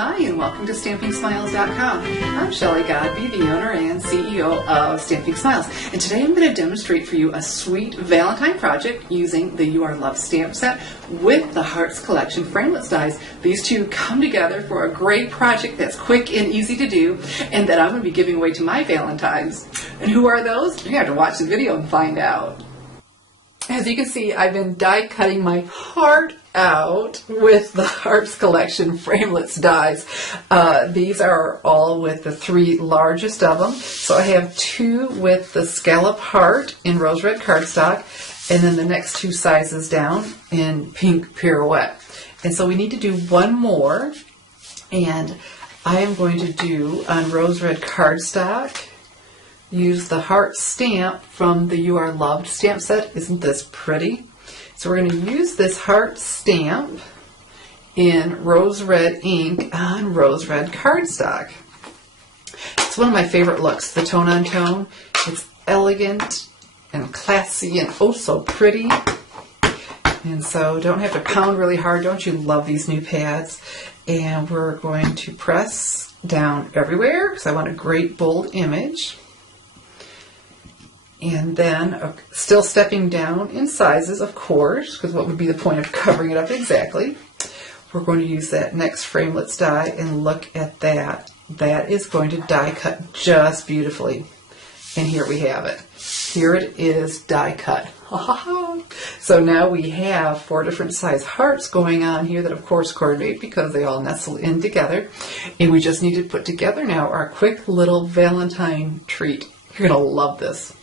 Hi, and welcome to StampingSmiles.com. I'm Shelley Godby, the owner and CEO of Stamping Smiles, and today I'm going to demonstrate for you a sweet Valentine project using the You Are Loved stamp set with the Hearts Collection Framelits dies. These two come together for a great project that's quick and easy to do, and that I'm going to be giving away to my Valentines. And who are those? You're going to have to watch the video and find out. As you can see, I've been die cutting my heart out with the Hearts Collection Framelits dies. These are all with the three largest of them. So I have two with the scallop heart in rose red cardstock, and then the next two sizes down in pink Pirouette. And so we need to do one more, and I am going to do on rose red cardstock. Use the heart stamp from the You Are Loved stamp set. Isn't this pretty? So we're going to use this heart stamp in rose red ink on rose red cardstock. It's one of my favorite looks, the tone on tone. It's elegant and classy and oh so pretty. And so don't have to pound really hard. Don't you love these new pads? And we're going to press down everywhere because I want a great bold image. And then still stepping down in sizes, of course, because what would be the point of covering it up exactly? We're going to use that next Framelits die, and look at that. That is going to die cut just beautifully. And here we have it. Here it is die cut. So now we have 4 different size hearts going on here that of course coordinate because they all nestle in together. And we just need to put together now our quick little Valentine treat. You're going to love this.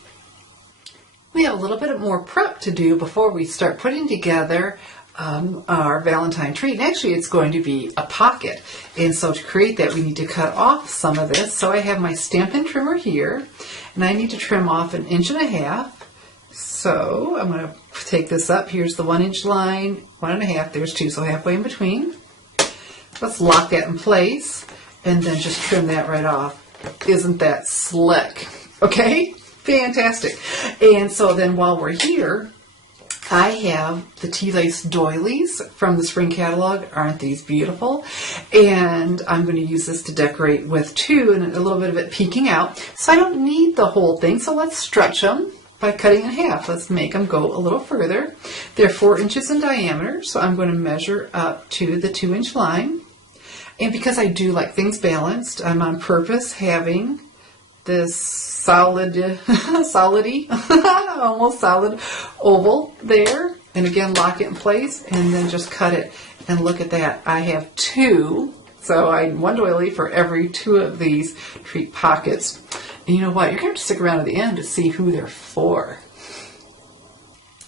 We have a little bit more prep to do before we start putting together our Valentine treat. And actually it's going to be a pocket. And so to create that we need to cut off some of this. So I have my Stampin Trimmer here, and I need to trim off 1.5 inches. So I'm going to take this up. Here's the 1 inch line, 1.5, there's 2, so halfway in between. Let's lock that in place and then just trim that right off. Isn't that slick? Okay? Fantastic. And so then while we're here, I have the tea lace doilies from the spring catalog. Aren't these beautiful? And I'm going to use this to decorate with too, and a little bit of it peeking out. So I don't need the whole thing, so let's stretch them by cutting in half. Let's make them go a little further. They're 4 inches in diameter, so I'm going to measure up to the 2 inch line. And because I do like things balanced, I'm on purpose having this almost solid oval there, and again lock it in place and then just cut it. And look at that, I have 2, so I need 1 doily for every 2 of these treat pockets. And you know what, you're going to have to stick around to the end to see who they're for.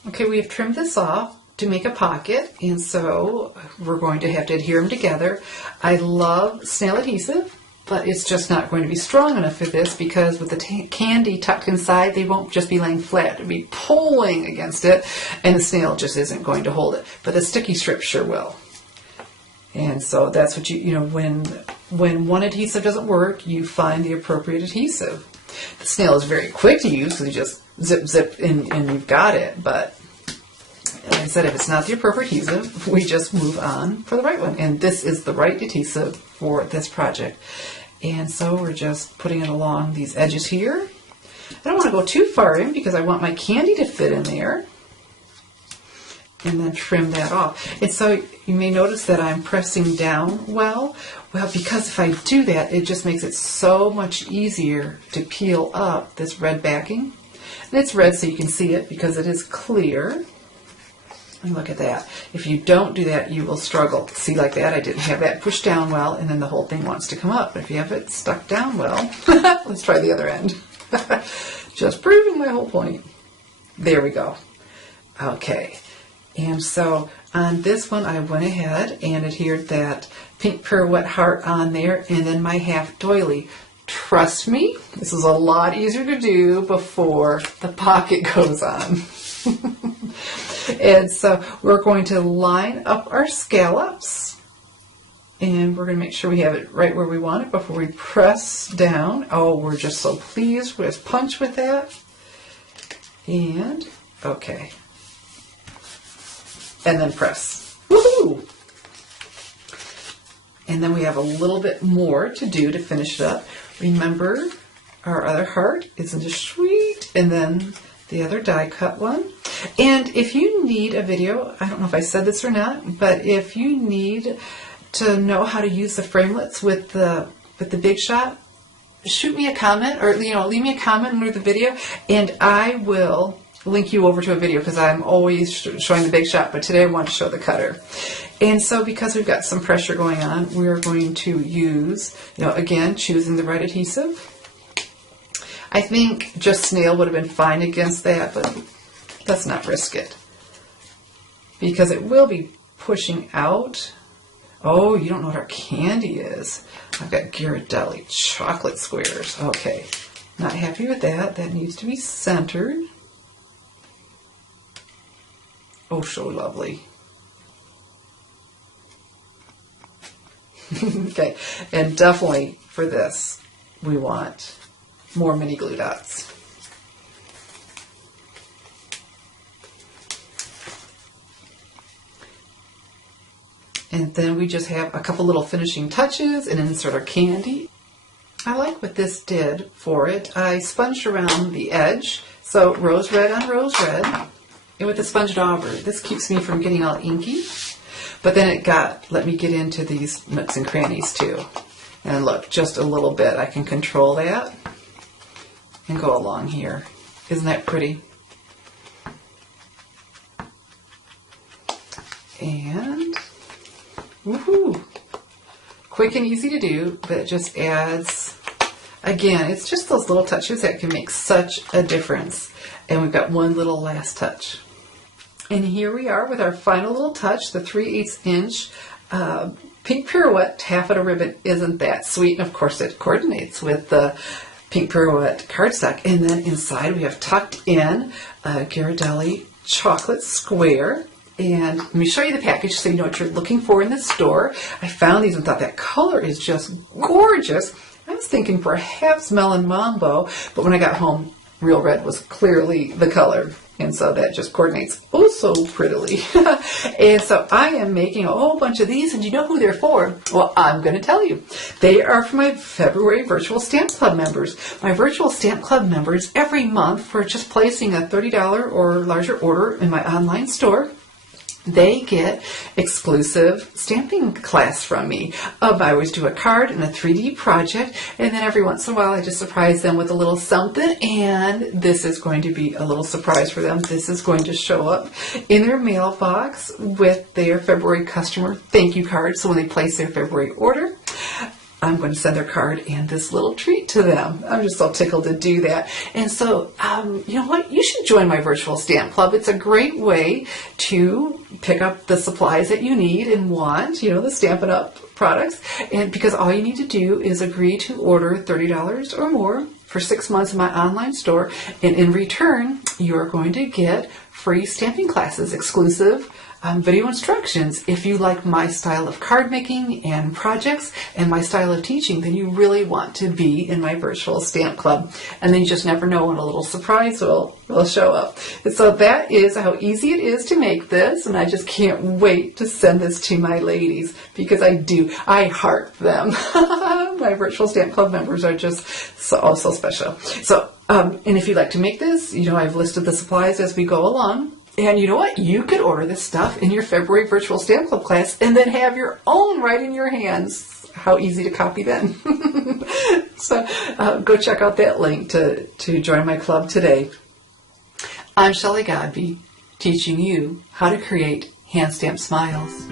Okay, we have trimmed this off to make a pocket, and so we're going to have to adhere them together. I love snail adhesive, but it's just not going to be strong enough for this because with the candy tucked inside, they won't just be laying flat. It'll be pulling against it, and the snail just isn't going to hold it. But the sticky strip sure will. And so that's what you know, when one adhesive doesn't work, you find the appropriate adhesive. The snail is very quick to use because you just zip, zip, and you've got it. But like I said, if it's not the appropriate adhesive, we just move on for the right one. And this is the right adhesive for this project. And so we're just putting it along these edges here. I don't want to go too far in because I want my candy to fit in there. And then trim that off. And so you may notice that I'm pressing down well. Well, because if I do that, it just makes it so much easier to peel up this red backing. And it's red so you can see it because it is clear. And look at that. If you don't do that, you will struggle. See, like that, I didn't have that pushed down well, and then the whole thing wants to come up. But if you have it stuck down well, let's try the other end. Just proving my whole point. There we go. Okay. And so on this one, I went ahead and adhered that pink Pirouette heart on there, and then my half doily. Trust me, this is a lot easier to do before the pocket goes on. And so we're going to line up our scallops, and we're going to make sure we have it right where we want it before we press down. Oh, we're just so pleased with punch with that. And okay. And then press. Woohoo! And then we have a little bit more to do to finish it up. Remember, our other heart, isn't it sweet? And then the other die cut one. And if you need a video, I don't know if I said this or not, but if you need to know how to use the framelits with the Big Shot, shoot me a comment, or leave me a comment under the video, and I will link you over to a video, because I'm always showing the Big Shot, but today I want to show the cutter. And so because we've got some pressure going on, we're going to use, again, choosing the right adhesive. I think just snail would have been fine against that, but let's not risk it, because it will be pushing out. Oh, you don't know what our candy is. I've got Ghirardelli chocolate squares. Okay, not happy with that. That needs to be centered. Oh, so lovely. Okay, and definitely for this, we want more mini glue dots. And then we just have a couple little finishing touches and insert our candy. I like what this did for it. I sponged around the edge, so rose red on rose red. And with the sponge dauber, this keeps me from getting all inky. But then it let me get into these nooks and crannies too. And look, just a little bit. I can control that and go along here. Isn't that pretty? And woohoo! Quick and easy to do, but it just adds, again, it's just those little touches that can make such a difference. And we've got one little last touch. And here we are with our final little touch, the 3/8 inch pink Pirouette taffeta ribbon. Isn't that sweet? And of course it coordinates with the pink Pirouette cardstock. And then inside we have tucked in a Ghirardelli chocolate square. And let me show you the package so you know what you're looking for in the store. I found these and thought that color is just gorgeous. I was thinking perhaps Melon Mambo, but when I got home, Real Red was clearly the color. And so that just coordinates oh so prettily. And so I am making a whole bunch of these, and you know who they're for? Well, I'm going to tell you. They are for my February Virtual Stamp Club members. My Virtual Stamp Club members, every month, for just placing a $30 or larger order in my online store, they get exclusive stamping class from me. I always do a card and a 3D project, and then every once in a while I just surprise them with a little something, and this is going to be a little surprise for them. This is going to show up in their mailbox with their February customer thank you card. So when they place their February order, I'm going to send their card and this little treat to them. I'm just so tickled to do that. And so, you know what? You should join my Virtual Stamp Club. It's a great way to pick up the supplies that you need and want, the Stampin' Up! Products. And because all you need to do is agree to order $30 or more for 6 months in my online store. And in return, you're going to get free stamping classes, exclusive video instructions. If you like my style of card making and projects and my style of teaching, then you really want to be in my Virtual Stamp Club. And then you just never know when a little surprise will show up. And so that is how easy it is to make this, and I just can't wait to send this to my ladies, because I heart them. My Virtual Stamp Club members are just so special. So, and if you'd like to make this, I've listed the supplies as we go along. And you know what? You could order this stuff in your February Virtual Stamp Club class and then have your own right in your hands. How easy to copy then. So go check out that link to join my club today. I'm Shelley Godby, teaching you how to create hand stamped smiles.